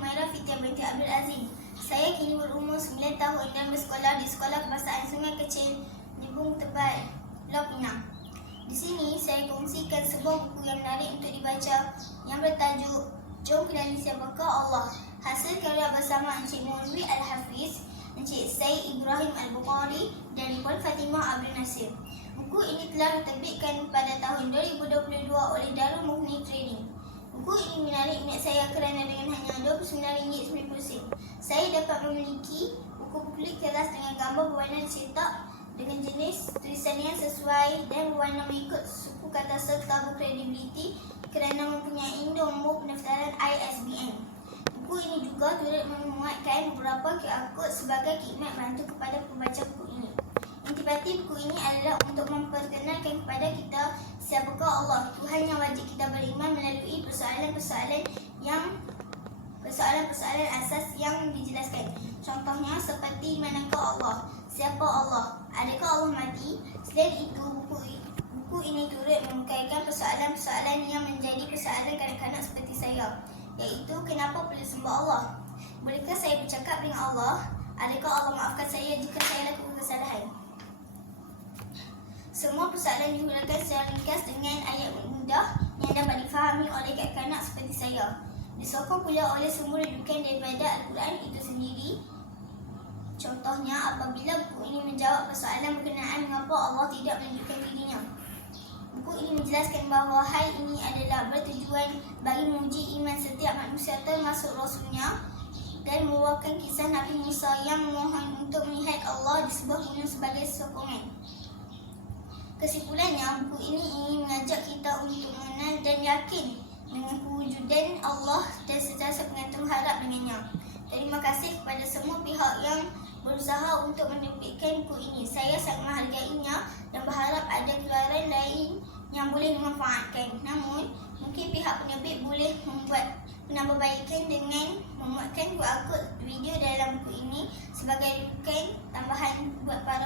Humaira Fitia binti Abdul Azim. Saya kini berumur 9 tahun dan bersekolah di Sekolah Kebahasaan Sungai Kecil, Jebung Tebal, Pulau Pinang. Di sini saya kongsikan sebuah buku yang menarik untuk dibaca yang bertajuk Jom Kenali Siapakah Allah. Hasil karya bersama Encik Maulwi Al-Hafiz, Encik Syed Ibrahim Al-Bukhari dan Puan Fatimah Abdul Nasir. Buku ini telah diterbitkan pada tahun 2022 oleh Darul Muhni Trading. Buku ini menarik minat saya kerana dengan hanya RM29.90 saya dapat memiliki buku kulit keras dengan gambar berwarna cetak dengan jenis tulisan yang sesuai dan berwarna mengikut suku kata serta berkredibiliti kerana mempunyai nombor pendaftaran ISBN. Buku ini juga turut memuatkan beberapa QR code sebagai khidmat bantu kepada pembaca buku ini. Intipati buku ini adalah untuk memperkenalkan kepada kita siapakah Allah, Tuhan yang wajib kita beriman melalui persoalan-persoalan yang persoalan-persoalan asas yang dijelaskan. Contohnya seperti manakah Allah, siapa Allah, adakah Allah mati. Selain itu, buku buku ini turut mengkaitkan persoalan-persoalan yang menjadi persoalan kanak-kanak seperti saya, iaitu kenapa perlu sembah Allah. Bolehkah saya bercakap dengan Allah? Adakah Allah maafkan saya jika saya lakukan kesalahan? Semua persoalan dihuraikan secara ringkas dengan ayat mudah yang dapat difahami oleh kanak-kanak saya. Disokong pula oleh sumber rujukan daripada Al-Quran itu sendiri. Contohnya, apabila buku ini menjawab persoalan berkenaan mengapa Allah tidak menunjukkan dirinya. Buku ini menjelaskan bahawa hal ini adalah bertujuan bagi menguji iman setiap manusia termasuk Rasulnya dan merupakan kisah Nabi Musa yang memohon untuk melihat Allah di sebuah gunung sebagai sokongan. Kesimpulannya, buku ini ingin mengajak kita untuk mengenal dan yakin dengan kewujudan Allah dan sentiasa pengantung harap dengannya. Terima kasih kepada semua pihak yang berusaha untuk menerbitkan buku ini. Saya sangat menghargainya dan berharap ada keluaran lain yang boleh dimanfaatkan. Namun, mungkin pihak penerbit boleh membuat penambahbaikan dengan memuatkan QR code video dalam buku ini sebagai rujukan tambahan buat para